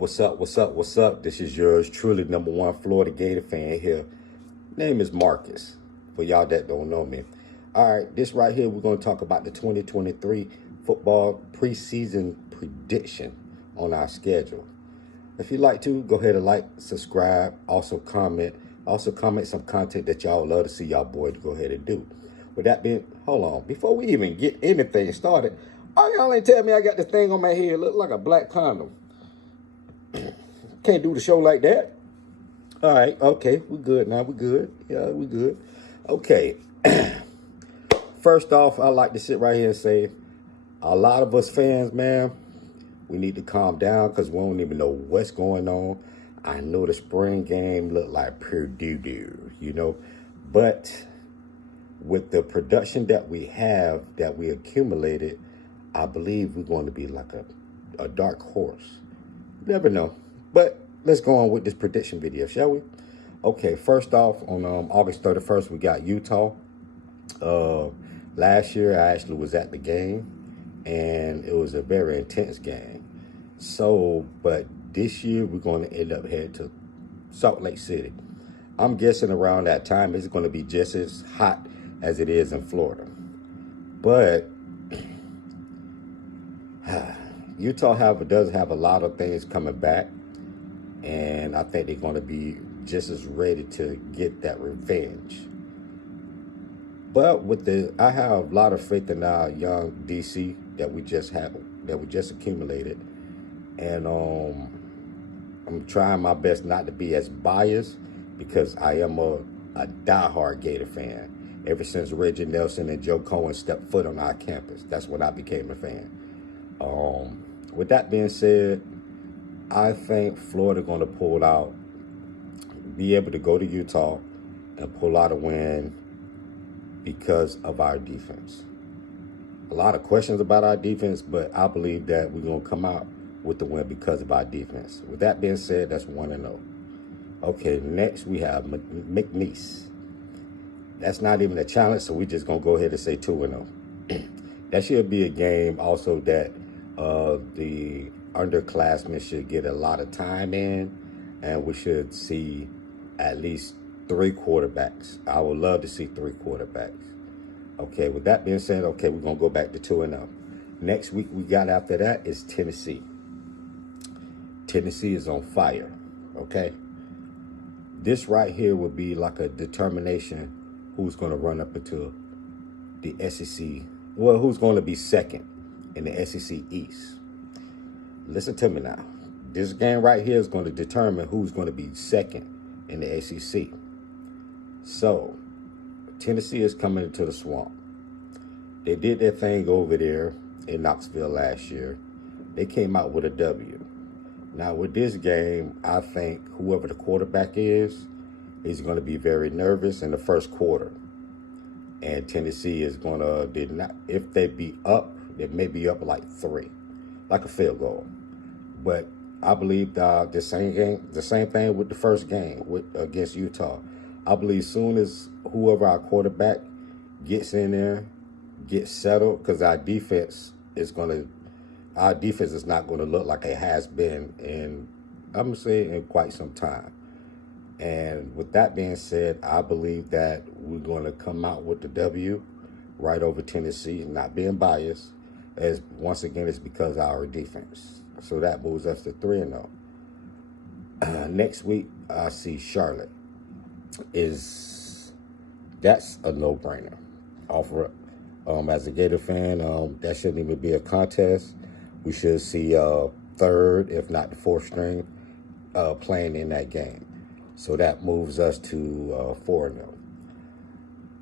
What's up? What's up? What's up? This is yours truly, number one Florida Gator fan here. Name is Marcus, for y'all that don't know me. All right, this right here, we're going to talk about the 2023 football preseason prediction on our schedule. If you'd like to, go ahead and like, subscribe, also comment. Also comment some content that y'all love to see y'all boys go ahead and do. With that being, hold on. Before we even get anything started, all y'all ain't tell me I got this thing on my head look like a black condom. Can't do the show like that. All right, okay, we good now. We good. Yeah, we good. Okay. First off, I like to sit right here and say, a lot of us fans, man, we need to calm down because we don't even know what's going on. I know the spring game looked like pure doo-doo, but with the production that we have, that we accumulated, I believe we're going to be like a dark horse. You never know. But let's go on with this prediction video, shall we? Okay, first off, on August 31st, we got Utah. Last year, I actually was at the game, and it was a very intense game. So, but this year, we're going to end up heading to Salt Lake City. I'm guessing around that time, it's going to be just as hot as it is in Florida. But Utah does have a lot of things coming back. And I think they're going to be just as ready to get that revenge. But I have a lot of faith in our young DC that we just accumulated, and I'm trying my best not to be as biased because I am a diehard Gator fan. Ever since Reggie Nelson and Joe Cohen stepped foot on our campus, that's when I became a fan. With that being said, I think Florida going to pull out, be able to go to Utah and pull out a win because of our defense. A lot of questions about our defense, but I believe that we're going to come out with the win because of our defense. With that being said, that's 1-0. Okay, next we have McNeese. That's not even a challenge, so we're just going to go ahead and say 2-0. That should be a game also that the underclassmen should get a lot of time in, and we should see at least 3 quarterbacks. I would love to see 3 quarterbacks. Okay, with that being said, okay, we're going to go back to 2-0. Next week we got after that is Tennessee. Tennessee is on fire, okay? This right here would be like a determination who's going to run up into the SEC. Well, who's going to be second in the SEC East. Listen to me now. This game right here is going to determine who's going to be second in the SEC. So, Tennessee is coming into the swamp. They did their thing over there in Knoxville last year. They came out with a W. Now, with this game, I think whoever the quarterback is going to be very nervous in the first quarter. And Tennessee is going to, if they be up, they may be up like 3, like a field goal. But I believe the same thing with the first game against Utah. I believe soon as whoever our quarterback gets in there, gets settled, because our defense is not going to look like it has been in quite some time. And with that being said, I believe that we're going to come out with the W right over Tennessee, not being biased, as once again it's because of our defense. So that moves us to 3-0. Next week, I see Charlotte. That's a no-brainer. Offer as a Gator fan, that shouldn't even be a contest. We should see third, if not the fourth string, playing in that game. So that moves us to 4-0.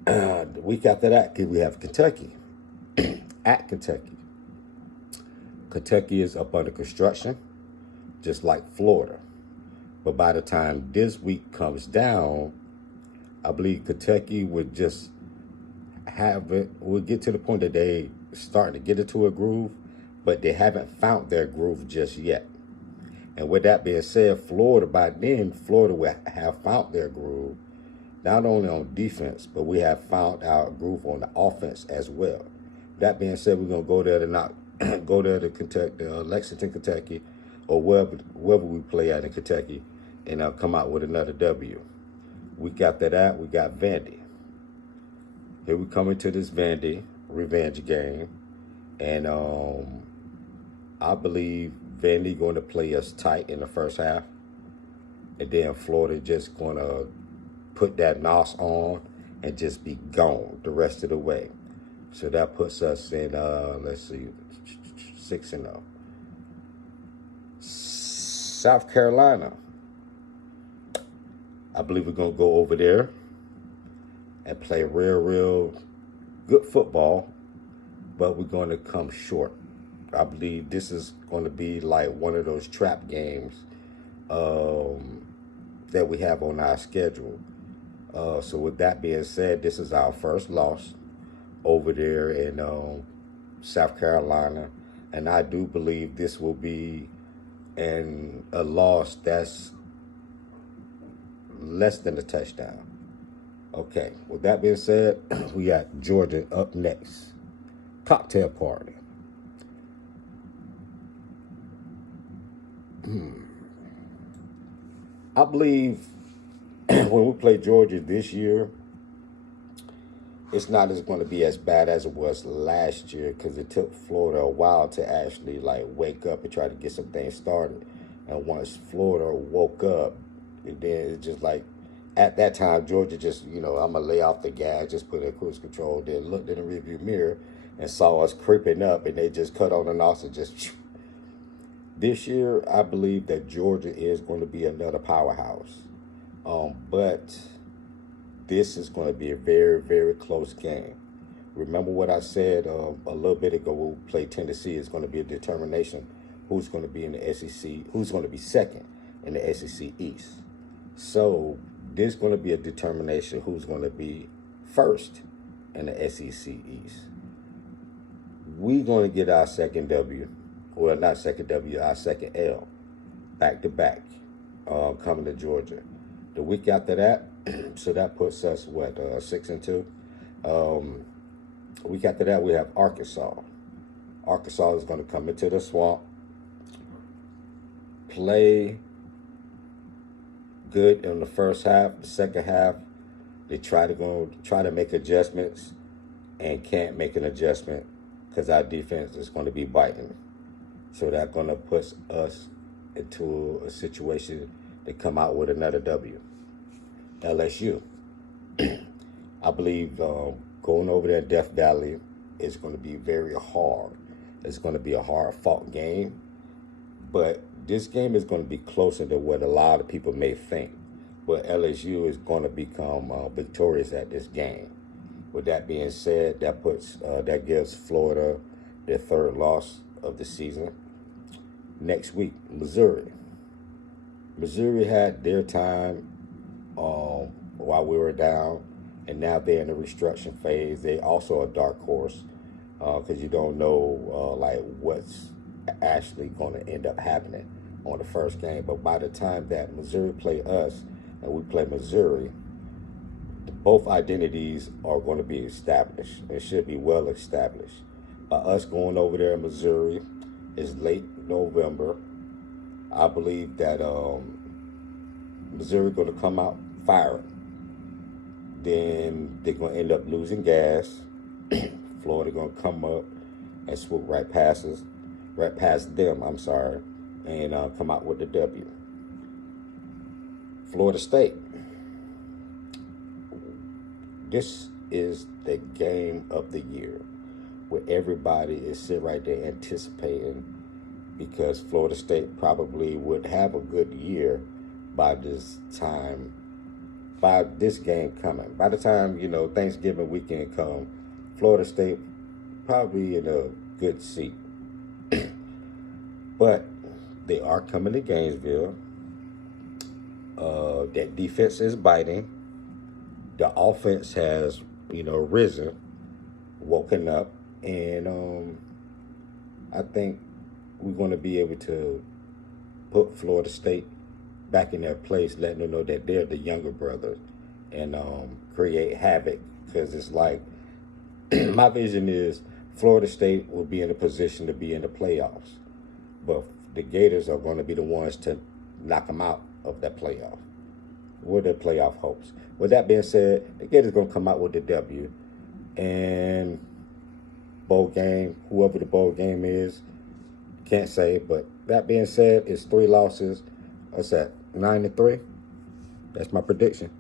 The week after that, we have Kentucky. At Kentucky. Kentucky is up under construction, just like Florida. But by the time this week comes down, I believe Kentucky would just will get to the point that they starting to get into a groove, but they haven't found their groove just yet. And with that being said, by then, Florida will have found their groove, not only on defense, but we have found our groove on the offense as well. That being said, we're going to go there to Lexington, Kentucky, or wherever we play at in Kentucky, and come out with another W. Week after that, we got Vandy. Here we come into this Vandy revenge game, and I believe Vandy going to play us tight in the first half, and then Florida just going to put that nos on and just be gone the rest of the way. So that puts us in, let's see, 6-0. South Carolina. I believe we're going to go over there and play real good football, but we're going to come short. I believe this is going to be like one of those trap games that we have on our schedule. So with that being said, this is our first loss over there in South Carolina, and I do believe this will be a loss that's less than a touchdown. Okay, with that being said, we got Georgia up next. Cocktail party. I believe when we play Georgia this year, it's not going to be as bad as it was last year, because it took Florida a while to actually like wake up and try to get some things started. And once Florida woke up, and then it's just like, at that time, Georgia just, I'm going to lay off the gas, just put in cruise control, then looked in the rearview mirror and saw us creeping up, and they just cut on the nos and just. This year, I believe that Georgia is going to be another powerhouse. But this is going to be a very close game. Remember what I said a little bit ago when we played Tennessee. It's going to be a determination who's going to be in the SEC, who's going to be second in the SEC East. So there's going to be a determination who's going to be first in the SEC East. We're going to get our second W. Well, not second W, our second L. Back to back, coming to Georgia. The week after that, so that puts us, 6-2? Week after that, we have Arkansas. Arkansas is going to come into the swamp, play good in the first half. The second half, they try to make adjustments and can't make an adjustment because our defense is going to be biting. So that's going to put us into a situation to come out with another W. LSU. I believe going over there in Death Valley is going to be very hard. It's going to be a hard-fought game. But this game is going to be closer than what a lot of people may think. But LSU is going to become victorious at this game. With that being said, that gives Florida their third loss of the season. Next week, Missouri. Missouri had their time while we were down, and now they're in the restructuring phase. They also a dark horse because you don't know like what's actually going to end up happening on the first game. But by the time that Missouri play us and we play Missouri, both identities are going to be established. It should be well established. Us going over there in Missouri is late November. I believe that Missouri going to come out firing. Then they're going to end up losing gas. Florida going to come up and swoop right past them, and come out with the W. Florida State. This is the game of the year where everybody is sitting right there anticipating, because Florida State probably would have a good year by this game coming. By the time, Thanksgiving weekend come, Florida State probably in a good seat. But they are coming to Gainesville. That defense is biting. The offense has, risen, woken up, and I think we're going to be able to put Florida State back in their place, letting them know that they're the younger brother, and create havoc. Because it's like, my vision is Florida State will be in a position to be in the playoffs. But the Gators are going to be the ones to knock them out of that playoff. With their playoff hopes. With that being said, the Gators going to come out with the W. And bowl game, whoever the bowl game is, can't say. But that being said, it's 3 losses. What's that? 9-3. That's my prediction.